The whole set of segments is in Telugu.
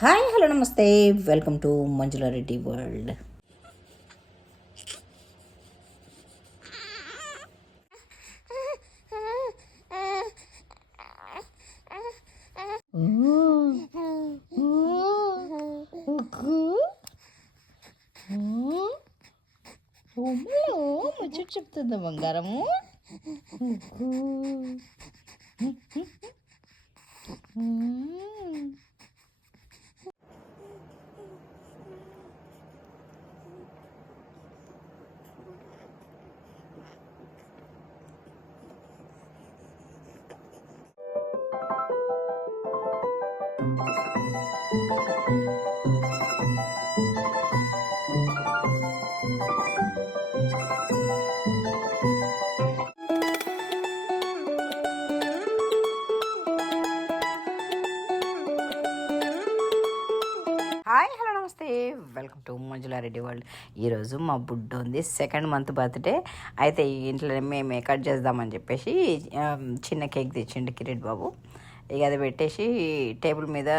హాయ్ హలో నమస్తే. Welcome to Manjula Reddy world. ముచ్చట చెప్తుందా బంగారము హాయ్ టు మంజులారెడ్డి వరల్డ్ ఈరోజు మా బుడ్డ ఉంది. సెకండ్ మంత్ బర్త్డే అయితే ఈ ఇంట్లో మేమే కట్ చేద్దామని చెప్పేసి చిన్న కేక్ తెచ్చిండు కిరీట్ బాబు. ఇక అది పెట్టేసి టేబుల్ మీద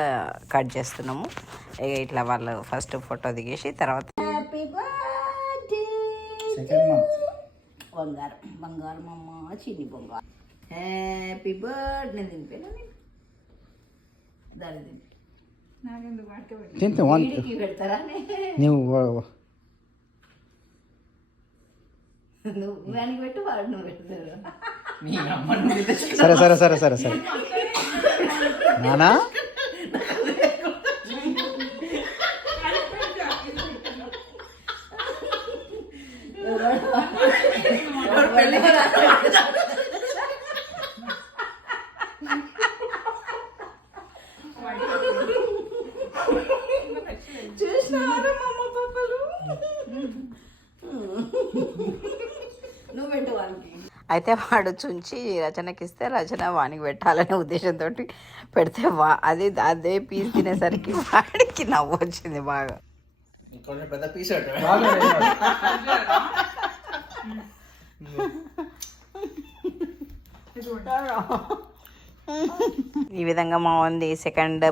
కట్ చేస్తున్నాము. ఇక ఇట్లా వాళ్ళు ఫస్ట్ ఫోటో దిగేసి తర్వాత హ్యాపీ బర్త్డే సెకండ్ మంత్ బంగారం. బంగారం అమ్మ చిన్ని బంగారం. హ్యాపీ బర్త్ నేను దింపాను నేను? దాన్ని దింపి. తింటే వన్ వీడికి పెడతారా నువ్వు వ- నువ్వు వానికి పెట్టు వాడు నువ్వు పెడతారు సరే సరే సరే సరే సరే నానా నువ్వు పెట్టు వానికి అయితే వాడు చుంచి రచనకి ఇస్తే రచన వానికి పెట్టాలనే ఉద్దేశంతో పెడితే వా అది అదే పీస్ తినేసరికి వాడికి నవ్వు వచ్చింది బాగా. పెద్ద పీస్ ఈ విధంగా మా ఉంది సెకండ్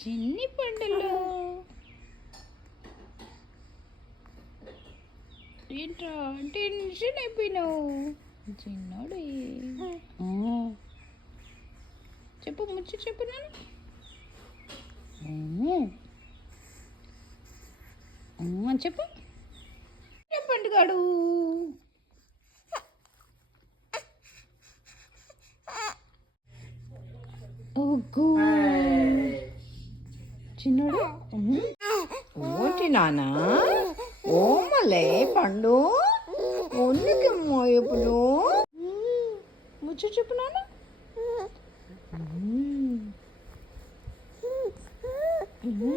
చిన్ని పండులు. ఏంట్రా? టెన్షన్ అయిపోయినావు. చిన్నోడు. చెప్పు ముచ్చు చెప్పు నాన్న. చెప్పు. చెప్పండి గాడు చిన్నోడు? ఓటి నానా ఓమలే పండు. ఒన్నికమ్మో ఎప్పుడు ముచ్చ చెప్పు నాన్న. చెప్పు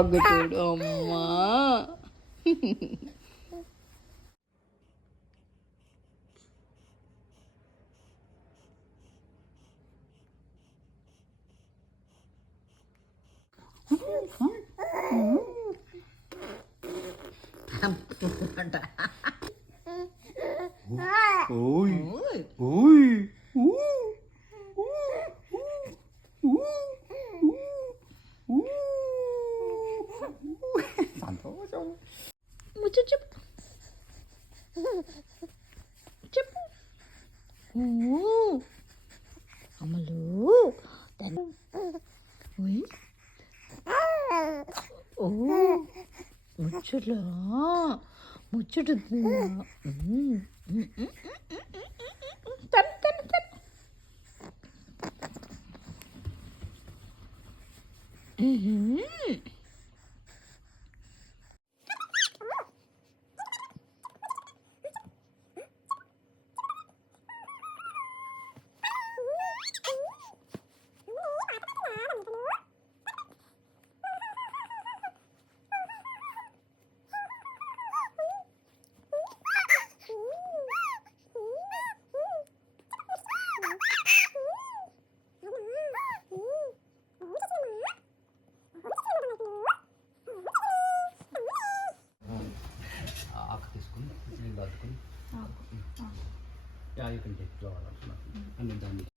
అగ్గటోడు అమ్మా ఓయ్ จุดนี้จันจัจนอือหื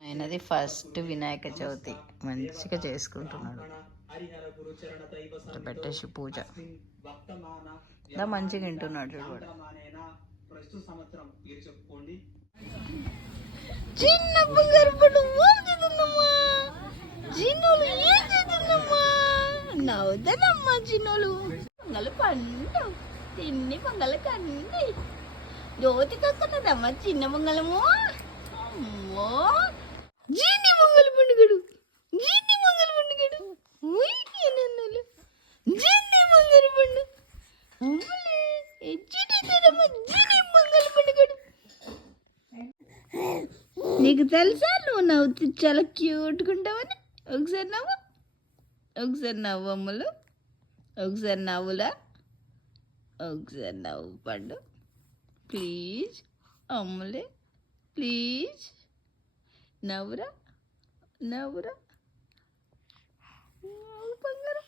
ఆయనది ఫస్ట్ వినాయక చవితి. మంచిగా చేసుకుంటున్నాడు. పెట్టేసి పూజ. ఇలా మంచిగా వింటున్నాడు చూడు చిన్న బంగారు పడు చేస్తుందమ్మా ఏం పొంగలు పండు తిన్ని పొంగలు కండి జ్యోతి కక్కున్నదమ్మా చిన్న పొంగలము అమ్మో. జీని పొంగలు పండుగడు. జీని పొంగలు పండుగడు. ఊరికేనన్నాలు జీని పొంగలు పండు. అమ్మలే పండుగడు. నీకు తెలుసా నువ్వు నవ్వుతూ చాలా క్యూట్గా ఉంటావని? ఒకసారి నవ్వు. ఒకసారి నవ్వు అమ్ములు. ఒకసారి నవ్వులా? ఒకసారి నవ్వు పండు. ప్లీజ్ అమ్ములే. ப்ளீஸ் நவ்ரா நவ்ரா బంగారం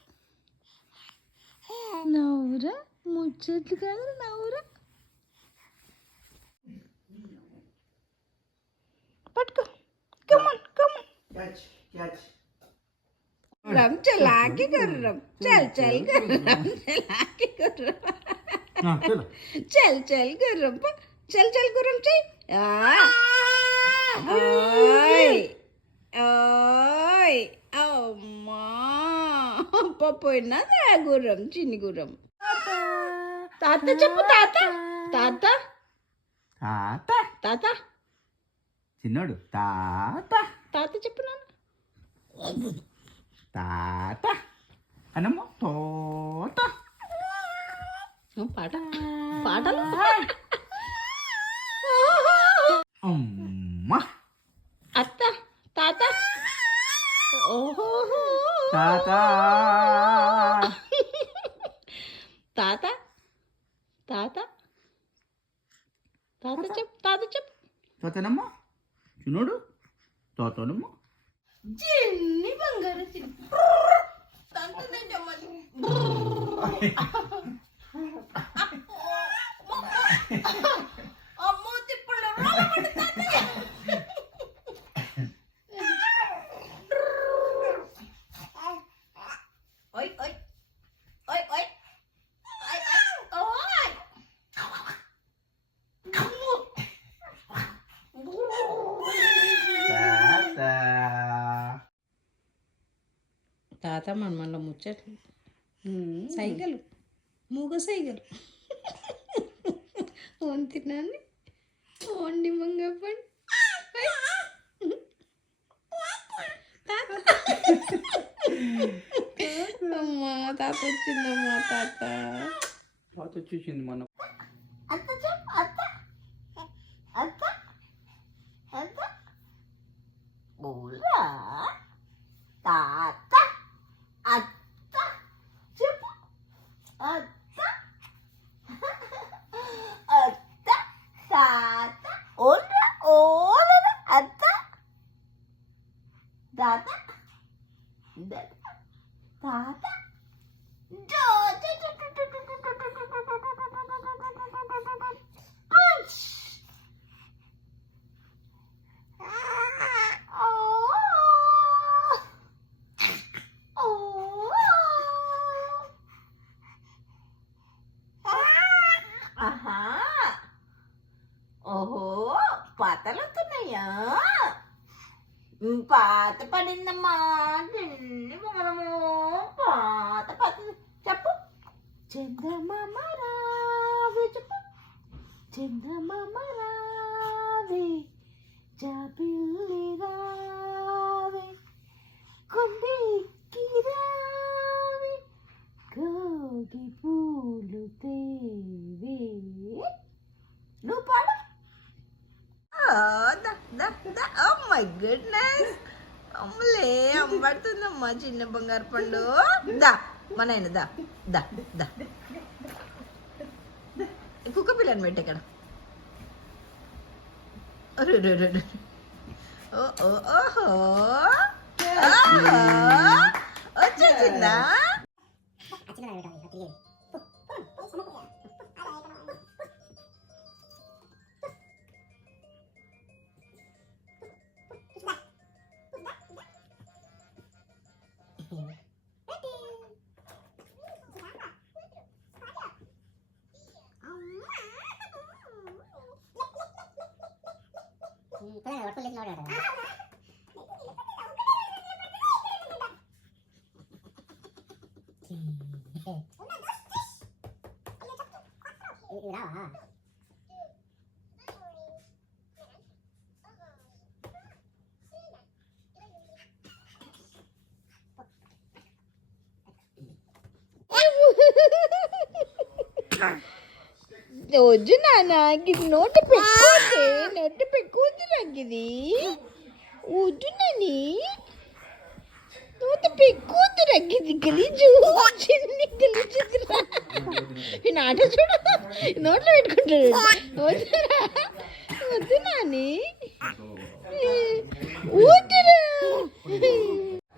నవ్వురా ముచ్చట్లు కాదు నవ్వురా పట్టుకో కమన్ కమన్ రమ్ చలాకి కర్రం चल चल కర్రం చలాకి కర్రం चल चल కర్రం चल चल కర్రం చెయ్ ఓయ్. ơi ơi అమ్మా పోయినా గుర్రం చిన్ని గుర్రం. తాత చెప్పు తాత. తాత. తాత. తాత. చిన్నోడు. తాత. తాత చెప్పు నాన్న. తాత. అనమ్మ తోత. పాట. పాటలు? తాత మనమల్ల ముచ్చట్లు సైగలు. మూగ సైగలు. ఓన్ తిన్నాను మంగప్పండి అమ్మా తాత వచ్చిందమ్మా తాత. తాత వచ్చేసింది మన అత్త చెప్పు అత్త అత్త అత్త ఊరా తాత అత్త చెప్పు అత్త అత్త తాత ఓల్రా ఓలరా అత్త తాత తాత తాత ఓహో పాతలవుతున్నాయా పాత పడిందమ్మా ఢిల్లీ మనము పాత పాత చెప్పు చంద్రమామ రావే చెప్పు చంద్రమామ రావే జాబిల్లి రావే కొండెక్కి రావే కోగి పూలు తేవే నువ్వు పాడు ఓ మై గుడ్నెస్ అమ్మలే అమ్మడుతుందమ్మా చిన్న బంగారు పండు. దా మన ఆయన దా దా దా. కుక్క పిల్లని పెట్టి ఇక్కడ. ఓహో. వచ్చిందా రే, రే. ఓ ఓ ఓహో ఆహా. వచ్చేసిందా వద్దు నాన్న ఇది నోటి పెట్టుకోతే నోటి ఇది వద్దు నాని నోటి పెట్టుకోవద్దు నాకు గలీజు చిన్ని గలీజురా చూడు. నోట్లో పెట్టుకుంటాడు. వద్దురా. వద్దు నాని వద్దురా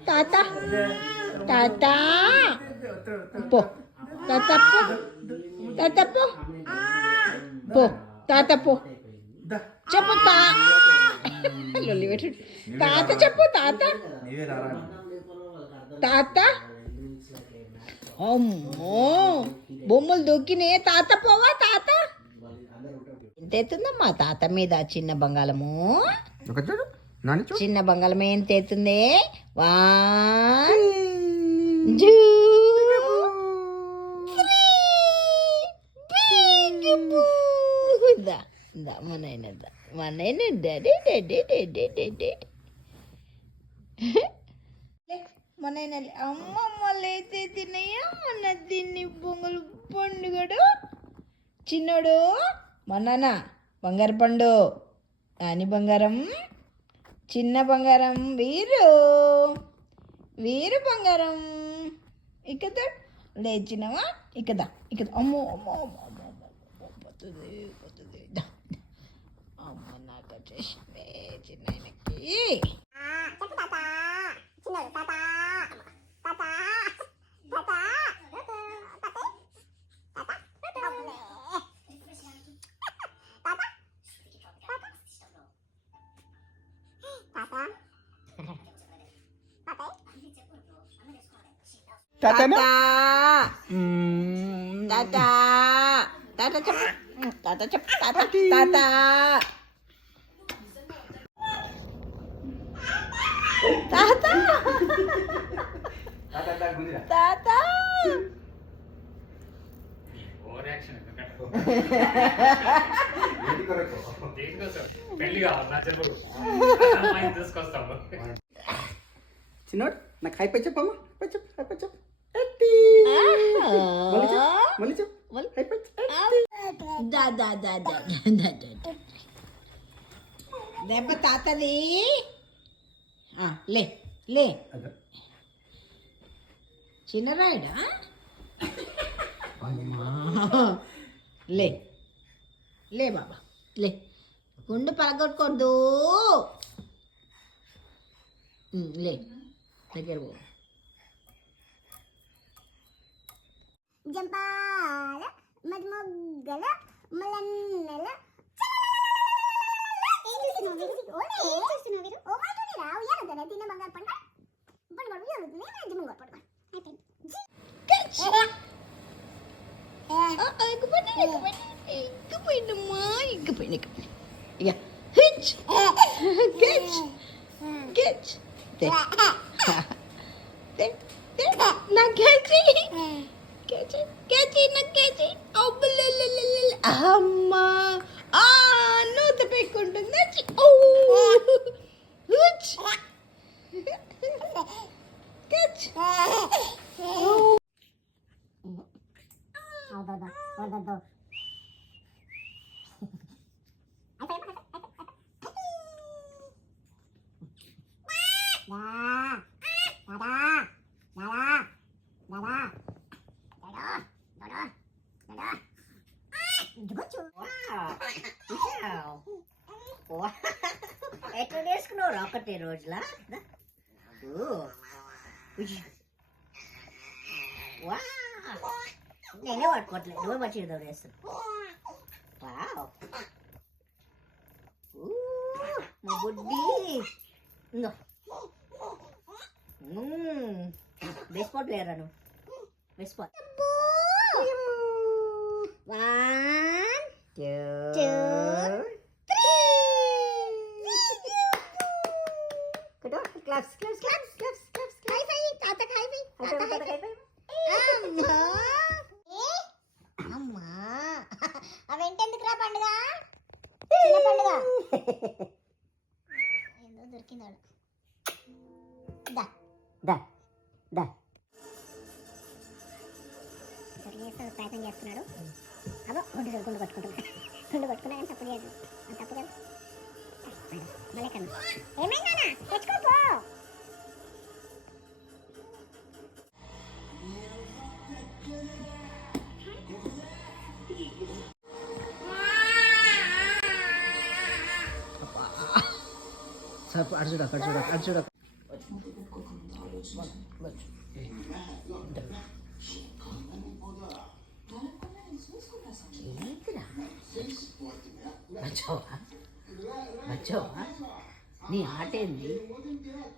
తాత. తాత. పో. తాత పో. తాత పో. పో. తాత పో దా చెప్పు తా లొల్లి పెట్టు తాత చెప్పు తాత. తాత. అమ్మో బొమ్మలు దొక్కినే తాత పోవా తాత? ఎంత ఎత్తుందమ్మా తాత మీద చిన్న బంగాళము? చిన్న బంగాళం ఎంత ఎత్తుంది వన్ దా దా మనైన దా. మనైన డాడీ డాడీ. డాడీ అమ్మమ్మ లేతే తినయ్యా మన దీన్ని పొంగలు పండుగడు. చిన్నోడు మొన్న బంగారు పండు నాని బంగారం చిన్న బంగారం వీరు వీరు బంగారం. ఇకదా లేచినవా? ఇక్కదా ఇకదా అమ్మో అమ్మో అమ్మో అమ్మో అమ్మో పోతుంది పోతుంది. అమ్మ నాకు వచ్చేసింది 木の歌だだだだだだだだだぶねだだだだだだだだうんだだだだちゃぷだだちゃぷだだだだ పెళ్ళి కావాలి నా చెప్పుడు అమ్మాయిని తీసుకొస్తాము చిన్నోడు నాకు హై పై చెప్పమ్మా పై చెప్పు హై పై చెప్పు ఎత్తి. మళ్ళీ చెప్పు మళ్ళీ చెప్పు మళ్ళీ? హై పై చెప్పు. దా దా దా దా దా దా దా దెబ్బ తాతది ఆ, లే లే. చిన్నరాయుడా లే లే బాబా లే. గుండు పలగొట్టుకోద్దు లే దగ్గర పో. జంపాల మధుమొగ్గల మలన్నెల. ఏం చూస్తున్నావు? ఓ మాట Oh, అవుదవుదా, అవుదవుదా. దా, దాదా, దాదా, దాదా, దాదా, దాదా, దాదా. ఇదిగోచ్చు. ఎట్లా నేర్చుకున్నావు ఒకటే రోజులా batidas, duas batidas dessa. Uau! Uh, uma bodinha! Não. Hum, vez não. Vez pod. One, two, two. claps, claps, claps, claps, claps, claps. Hai, hai, tata khai bhai. Tata అవేంటెందుకు రా పండుగ? చిన్న పండుగ. ఏందో దొరికిందాడు. దా. దా దా. సరే చేస్తాడు ప్రయత్నం చేస్తున్నాడు. అబ్బో గుండు గుండు కొట్టుకుంటున్నాడు గుండు కొట్టుకున్నా కానీ తప్పు చేయదు. అది తప్పు కదా. మళ్ళీ కన్నా. ఏమైందా తెచ్చుకోపో సార్ అటు చూడ అటు చూడ అటు చూడ వచ్చావా వచ్చావా నీ ఆట ఏంది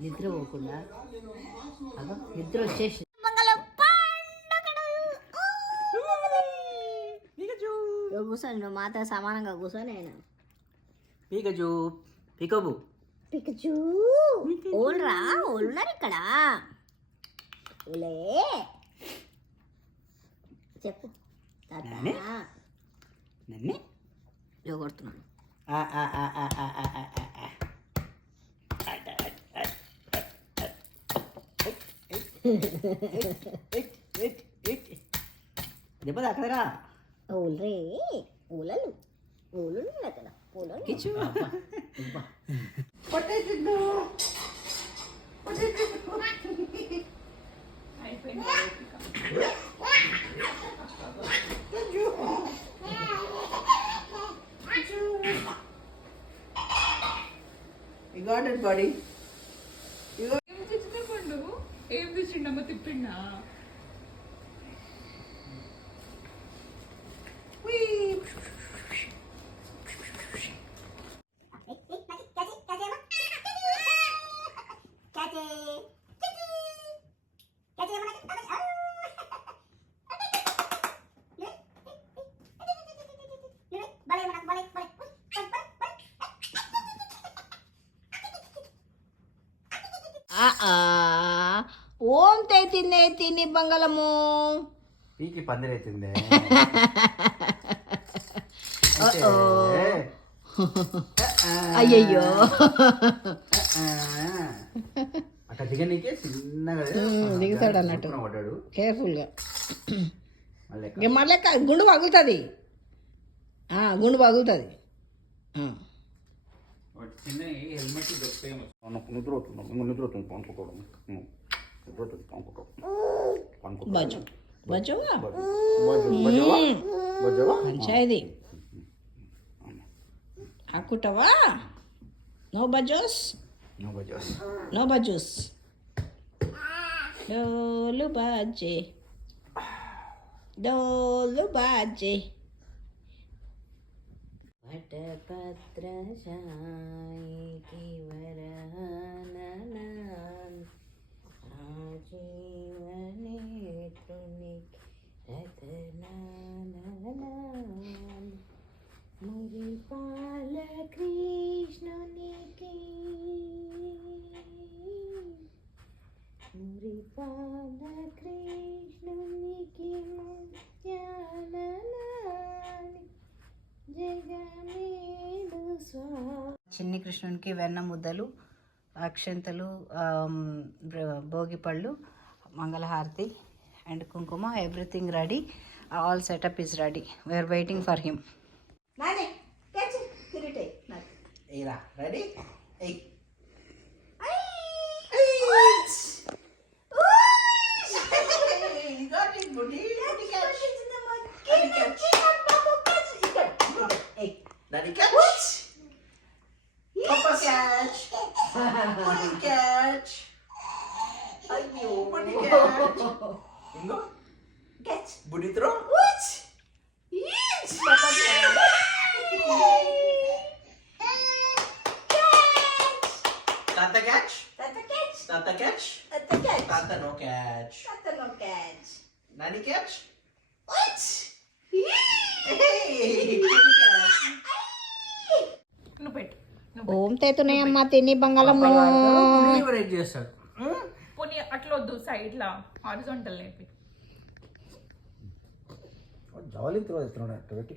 నిద్ర పోకుండా నిద్ర వచ్చేసి కూర్చొని నువ్వు మాతో సమానంగా కూర్చొని ఆయన పీకజు పీకబు పికచూ. ఓల్రా ఓల్న్నారు ఇక్కడ. ఓలే. చెప్పు? నన్నే? ఇదిగో కొడుతున్నాను. ఆ ఆ ఆ ఆ ఆ ఆ ఆ ఆ ఆ. ఎట్, ఎట్, ఎట్. దెబ్బ తాకదరా ఓల్రే ఓలలు. ఓలు కదా ఓలలు కిచ్చు. కొట్టేసిద్దు ఇగోడెడ్ బాడీ ఇగో ఏం తెచ్చినా పండు? ఏం తెచ్చిండమ్మ? తిప్పిండా? ఓం తిన్నే తిని బంగళము. పీకి పందిరైతుందే అయ్యయ్యో. అక్కడ దిగనీకే చిన్నగా దిగుతాడు అన్నట్టు. పడ్డాడు కేర్ఫుల్గా. మళ్ళీ గుండు పగులుతుంది. గుండు పగులుతుంది. వాటి చిన్న హెల్మెట్ దొరుకుతాయి మనకు నిద్ర అవుతుంది ఇంకా నిద్ర అవుతుంది పండుకోవడం నిద్ర అవుతుంది పండుకోవడం పండుకోవడం బజవా బజవా మంచిది ಹಾಕ್ಬಿಟ್ಟವಾ ನೋ ಬಜೋಸ್ ನೋ ಬಜೋಸ್ ನೋ ಬಜೋಸ್ ಡೋಲು ಬಾಜೆ ಡೋಲು ಬಾಜೆ വടപത്രശായിക്ക് വരാനനാം ആജീവനെ തുണി രതനാനനാം. മുരിപാല കൃഷ്ണനിക്ക് മുരിപാല കൃഷ്ണനിക്ക് മുത്യാനനാനി చిన్ని కృష్ణునికి వెన్న ముద్దలు అక్షంతలు భోగిపళ్ళు మంగళహారతి and kumkuma everything ready. All setup is ready. We are waiting for him ready? Daddy catch! What? Papa catch! Buddy catch! Ayo! Buddy catch! Ingo? Catch! Buddy throw? What? Yes! Papa catch! Tata catch? Tata catch? Tata catch? Tata catch? Tata no catch. Tata no catch. Nanny catch? What? Yay! Hey! నువ్వు పెట్టు. నువ్వు ఓం తేతున్నాయమ్మా తిని బంగాళము లివరేజ్ చేస్తాడు పోనీ అట్లా వద్దు సైడ్ లా హారిజాంటల్ లేపి. జవలి త్రో ఎత్తున్నాడు అట్ట పెట్టి.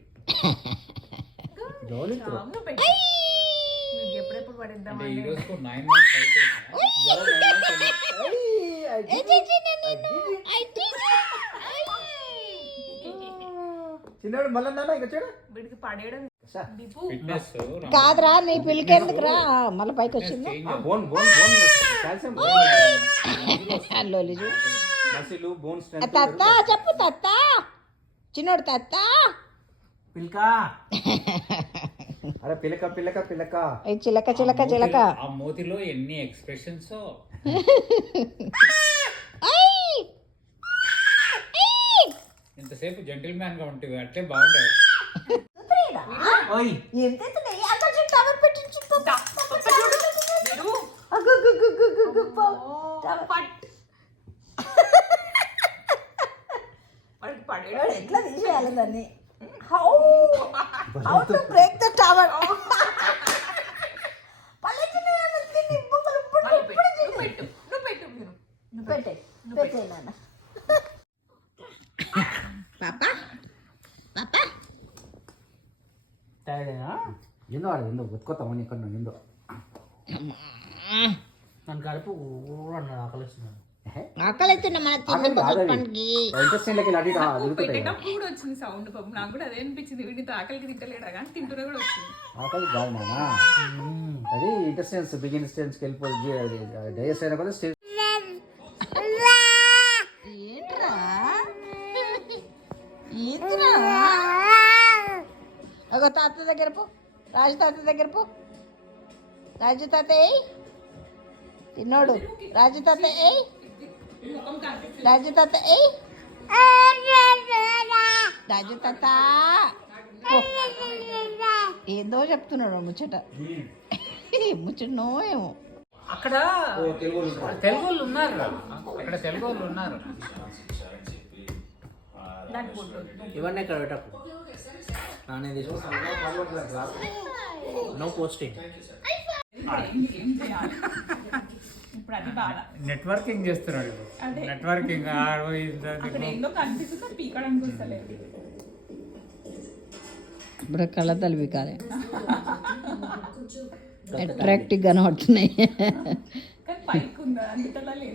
త్రో. అవును పెట్టి. ఎప్పుడెప్పుడు పడేద్దాం అంటే ఈ రోజుకు నైన్ మంత్స్ అయిపోయింది. చిన్నాడు మళ్ళీ నాన్న ఇంకా చూడు. వీడికి పడేయడం కాదురా నీ పిల్లికెందుకురా మళ్ళీ పైకి వచ్చింది. బోన్ బోన్ బోన్ కాల్షియం లోలి చూడు. మసిలు బోన్ ఆ స్ట్రెంత్ తత్త చెప్పు తత్త. చిన్నోడు తత్త. పిల్క. అరే పిలక పిలక పిలక. చిలక చిలక చిలక. ఆ మూతిలో ఎన్ని ఎక్స్ప్రెషన్స్ ఇంతసేపు జెంటిల్ మ్యాన్గా ఉంటుంది అట్లే బాగుండేది. ఓయ్. పట్ వాడికి పడేయడం ఎట్లా తీసేయాలి దాన్ని? How how to break the tower పెట్టు. నువ్వు పెట్టు. నాన్న. పాపా? ఏందో ఆడ ఏందో బతుకోతామని ఇక్కడ ఏందో నన్ను కడుపు అన్నది ఆకలిస్తున్నాను ఆకలి అవుతున్నా మన కూడా వచ్చింది సౌండ్ పాపం నాకు కూడా అదే అనిపించింది వీడితో ఆకలికి తింటలేడా కానీ తింటున్నా కూడా వచ్చింది ఆకలి కాదు అది ఇంటెస్టెన్స్ వెళ్ళిపోయి డైజెస్ట్ అయినా కూడా ఒక తాత దగ్గర పో. రాజు తాత దగ్గర పో. రాజు తాత ఏయ్. తిన్నోడు. రాజు తాత ఏయ్. రాజు తాత ఏయ్. రాజు తాత. ఏందో చెప్తున్నాడు ముచ్చట. ముచ్చటనో ఏమో. అక్కడ తెలుగు వాళ్ళు ఉన్నారు. అక్కడ తెలుగు వాళ్ళు ఉన్నారు. ఇవన్నీ ఇక్కడ పెట్టకు. నానే నో పోస్టింగ్ ఏం చేయాలి ఇప్పుడు. అది. బాధ నెట్వర్కింగ్ చేస్తున్నాడు అదే. నెట్వర్కింగ్ ఇప్పుడు కళ్ళ తలివి కాలే. అట్రాక్టివ్ కనబడుతున్నాయి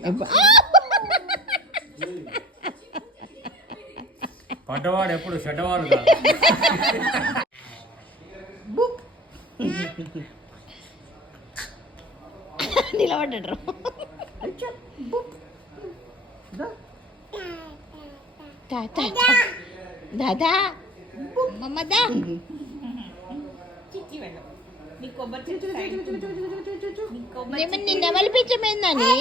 ఇప్పుడు- పడ్డవాడు ఎప్పుడు చెడ్డవాడు కాదు. నిలబడ్డాడు దాదా మమ్మదా నిన్న వలిపించమైందని?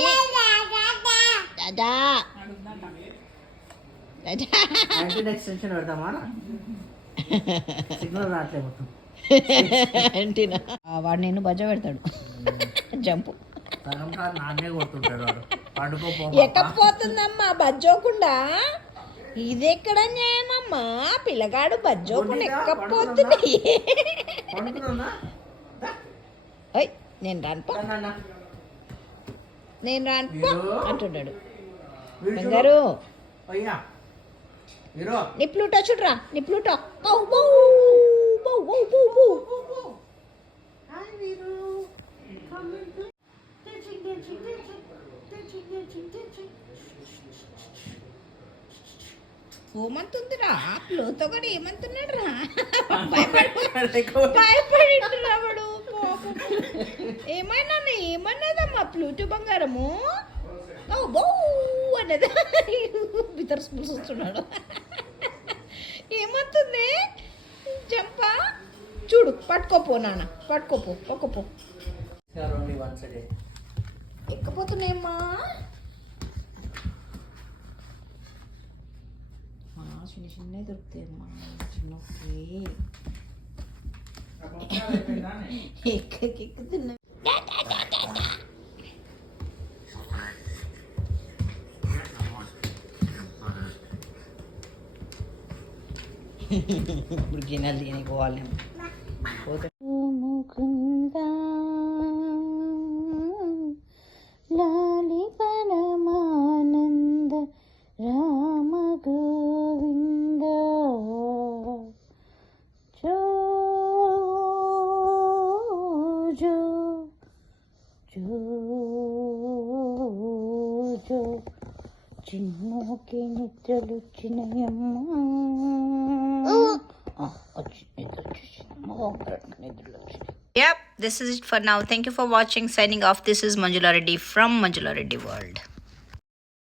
దాదా ఎక్స్టెన్షన్ పెడతామా? సిగ్నల్ రావట్లేదు మొత్తం. అంటేనా వాడు నేను బజ్జ పెడతాడు. జంపు. నాన్నే కొడుతుంటాడు వాడు. ఎక్కపోతుందమ్మా బజ్జోకుండా. ఇది ఎక్కడ న్యాయమమ్మా? పిల్లగాడు బజ్జోకుండా ఓయ్ నేను రానుపో నేను రానుపో అంటున్నాడు. బంగారు. నీ ప్లూటో చూడరా నీ ప్లూటో బౌ బౌ బౌ బౌ బౌ. బౌ ఓమంటుందిరా ప్లూతో కూడా ఏమంటున్నాడు రా భయపడి రావడు ఏమైనా ఏమన్నదమ్మా ప్లూటో బంగారము? ఓ బౌ అన్నది. ఇతర స్కూల్స్ వస్తున్నాడు ఏమంటుంది జంప చూడు పట్టుకోపో నాన్న పట్టుకోపో డే ఎక్కపోతున్నాయమ్మా. చిన్న చిన్నవి దొరుకుతాయమ్మా చిన్నకి ఎక్కకెక్కుతున్నాయి ఇప్పుడు గిన్నెలు తిని పోవాలి виходить. This is it for now. Thank you for watching. Signing off. This is Manjula Reddy from Manjula Reddy World.